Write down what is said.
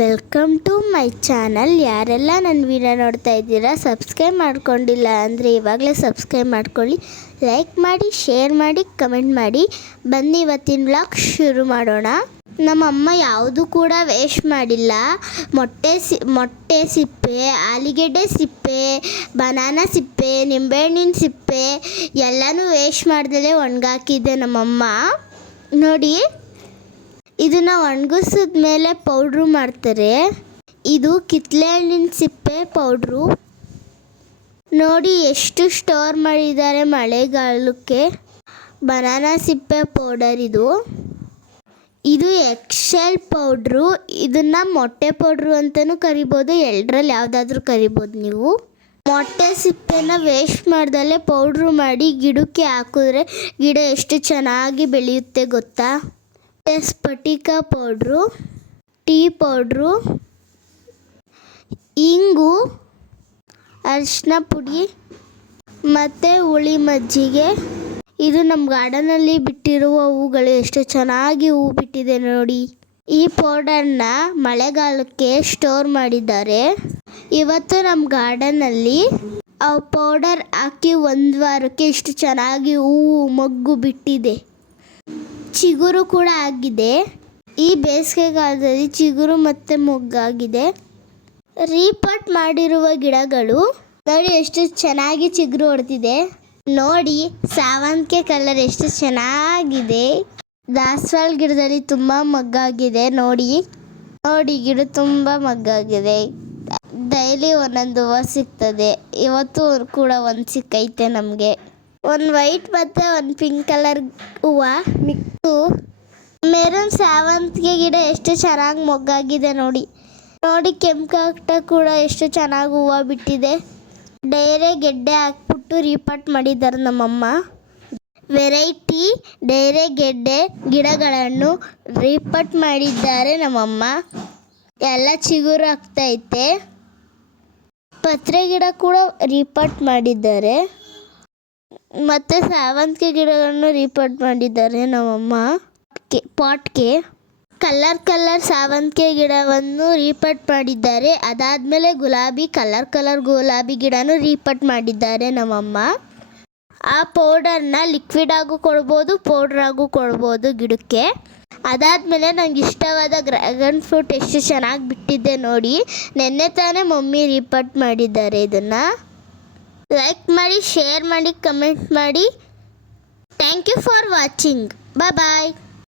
Welcome to my channel ಯಾರೆಲ್ಲ ನನ್ನ video ನೋಡ್ತಾ ಇದ್ದೀರಾ ಸಬ್ಸ್ಕ್ರೈಬ್ ಮಾಡ್ಕೊಂಡಿಲ್ಲ ಅಂದರೆ ಇವಾಗಲೇ ಸಬ್ಸ್ಕ್ರೈಬ್ ಮಾಡ್ಕೊಳ್ಳಿ. ಲೈಕ್ ಮಾಡಿ ಶೇರ್ ಮಾಡಿ ಕಮೆಂಟ್ ಮಾಡಿ. ಬನ್ನಿ ಇವತ್ತಿನ ಬ್ಲಾಗ್ ಶುರು ಮಾಡೋಣ. ನಮ್ಮಮ್ಮ ಯಾವುದು ಕೂಡ ವೇಸ್ಟ್ ಮಾಡಿಲ್ಲ. ಮೊಟ್ಟೆ ಸಿ, ಮೊಟ್ಟೆ ಸಿಪ್ಪೆ, ಆಲಿಗೆಡ್ಡೆ ಸಿಪ್ಪೆ ಬನಾನಾ ಸಿಪ್ಪೆ, ನಿಂಬೆಹಣ್ಣಿನ ಸಿಪ್ಪೆ, ಎಲ್ಲನೂ ವೇಸ್ಟ್ ಮಾಡ್ದಲೇ ಒಣಗಾಕಿದ್ದೆ ನಮ್ಮಮ್ಮ. ನೋಡಿ ಇದನ್ನ ಒಣಗಿಸಿದ ಮೇಲೆ ಪೌಡ್ರು ಮಾಡ್ತಾರೆ. ಇದು ಕಿತ್ಲೆ ಹಣ್ಣಿನ ಸಿಪ್ಪೆ ಪೌಡ್ರು ನೋಡಿ ಎಷ್ಟು ಸ್ಟೋರ್ ಮಾಡಿದ್ದಾರೆ ಮಳೆಗಾಲಕ್ಕೆ. ಬನಾನಾ ಸಿಪ್ಪೆ ಪೌಡರ್ ಇದು. ಇದು ಎಕ್ಸೆಲ್ ಪೌಡ್ರು ಇದನ್ನ ಮೊಟ್ಟೆ ಪೌಡ್ರು ಅಂತಲೂ ಕರಿಬೋದು ಎರಡರಲ್ಲಿ ಯಾವುದಾದ್ರೂ ಕರಿಬೋದು ನೀವು. ಮೊಟ್ಟೆ ಸಿಪ್ಪೆನ ವೇಸ್ಟ್ ಮಾಡ್ದಲ್ಲೇ ಪೌಡ್ರು ಮಾಡಿ ಗಿಡಕ್ಕೆ ಹಾಕಿದ್ರೆ ಗಿಡ ಎಷ್ಟು ಚೆನ್ನಾಗಿ ಬೆಳೆಯುತ್ತೆ ಗೊತ್ತಾ? ಸ್ಫಟಿಕ ಪೌಡ್ರು, ಟೀ ಪೌಡ್ರು, ಇಂಗು, ಅರಿಶಿನ ಪುಡಿ ಮತ್ತು ಹುಳಿ ಮಜ್ಜಿಗೆ. ಇದು ನಮ್ಮ ಗಾರ್ಡನಲ್ಲಿ ಬಿಟ್ಟಿರುವ ಹೂಗಳು. ಎಷ್ಟು ಚೆನ್ನಾಗಿ ಹೂ ಬಿಟ್ಟಿದೆ ನೋಡಿ. ಈ ಪೌಡರ್ನ ಮಳೆಗಾಲಕ್ಕೆ ಸ್ಟೋರ್ ಮಾಡಿದ್ದಾರೆ. ಇವತ್ತು ನಮ್ಮ ಗಾರ್ಡನಲ್ಲಿ ಆ ಪೌಡರ್ ಹಾಕಿ ಒಂದು ವಾರಕ್ಕೆ ಎಷ್ಟು ಚೆನ್ನಾಗಿ ಹೂವು ಮೊಗ್ಗು ಬಿಟ್ಟಿದೆ. ಚಿಗುರು ಕೂಡ ಆಗಿದೆ. ಈ ಬೇಸಿಗೆಗಾಲದಲ್ಲಿ ಚಿಗುರು ಮತ್ತು ಮೊಗ್ಗಾಗಿದೆ. ರೀಪಟ್ ಮಾಡಿರುವ ಗಿಡಗಳು ನೋಡಿ ಎಷ್ಟು ಚೆನ್ನಾಗಿ ಚಿಗುರು ಹೊಡೆದಿದೆ. ನೋಡಿ, ಸಾವಂತಿಗೆ ಕಲರ್ ಎಷ್ಟು ಚೆನ್ನಾಗಿದೆ. ದಾಸವಾಳ ಗಿಡದಲ್ಲಿ ತುಂಬ ಮಗ್ಗಾಗಿದೆ. ನೋಡಿ ನೋಡಿ, ಗಿಡ ತುಂಬ ಮಗ್ಗಾಗಿದೆ. ಡೈಲಿ ಒಂದೊಂದು ಹೂವು ಸಿಗ್ತದೆ. ಇವತ್ತು ಕೂಡ ಒಂದು ಸಿಕ್ಕೈತೆ ನಮಗೆ. ಒಂದು ವೈಟ್ ಮತ್ತೆ ಒಂದು ಪಿಂಕ್ ಕಲರ್ ಹೂವು. ಮಿಕ್ಕು. ಮೆರೂನ್ ಸಾವಂತಿಗೆ ಗಿಡ ಎಷ್ಟು ಚೆನ್ನಾಗಿ ಮೊಗ್ಗಾಗಿದೆ ನೋಡಿ. ನೋಡಿ ಕೆಂಪು ಕೂಡ ಎಷ್ಟು ಚೆನ್ನಾಗಿ ಹೂವು ಬಿಟ್ಟಿದೆ. ಡೈರೆ ಗೆಡ್ಡೆ ಹಾಕ್ಬಿಟ್ಟು ರೀಪಾಟ್ ಮಾಡಿದ್ದಾರೆ ನಮ್ಮಮ್ಮ. ವೆರೈಟಿ ಡೈರೆ ಗೆಡ್ಡೆ ಗಿಡಗಳನ್ನು ರೀಪಟ್ ಮಾಡಿದ್ದಾರೆ ನಮ್ಮಮ್ಮ. ಎಲ್ಲ ಚಿಗುರು ಆಗ್ತೈತೆ ಪತ್ರೆ ಗಿಡ ಕೂಡ ರೀಪಟ್ ಮಾಡಿದ್ದಾರೆ. ಮತ್ತು ಸೇವಂತಿಗೆ ಗಿಡಗಳನ್ನು ರಿಪೋರ್ಟ್ ಮಾಡಿದ್ದಾರೆ ನಮ್ಮಮ್ಮ. ಕೆ- ಪಾಟ್ಗೆ ಕಲರ್ ಕಲರ್ ಸೇವಂತಿಗೆ ಗಿಡವನ್ನು ರಿಪೋರ್ಟ್ ಮಾಡಿದ್ದಾರೆ. ಅದಾದಮೇಲೆ ಗುಲಾಬಿ ಕಲರ್ ಕಲರ್ ಗುಲಾಬಿ ಗಿಡನೂ ರಿಪೋರ್ಟ್ ಮಾಡಿದ್ದಾರೆ ನಮ್ಮಮ್ಮ. ಆ ಪೌಡರ್ನ ಲಿಕ್ವಿಡ್ ಆಗು ಕೊಡ್ಬೋದು ಪೌಡ್ರ್ ಆಗು ಕೊಡ್ಬೋದು ಗಿಡಕ್ಕೆ. ಅದಾದಮೇಲೆ ನಂಗೆ ಇಷ್ಟವಾದ ಡ್ರ್ಯಾಗನ್ ಫ್ರೂಟ್ ಎಷ್ಟು ಚೆನ್ನಾಗಿ ಬಿಟ್ಟಿದೆ ನೋಡಿ. ನೆನ್ನೆ ತಾನೇ ಮಮ್ಮಿ ರಿಪೋರ್ಟ್ ಮಾಡಿದ್ದಾರೆ ಇದನ್ನು. ಲೈಕ್ ಮಾಡಿ ಶೇರ್ ಮಾಡಿ ಕಮೆಂಟ್ ಮಾಡಿ. Thank you for watching bye bye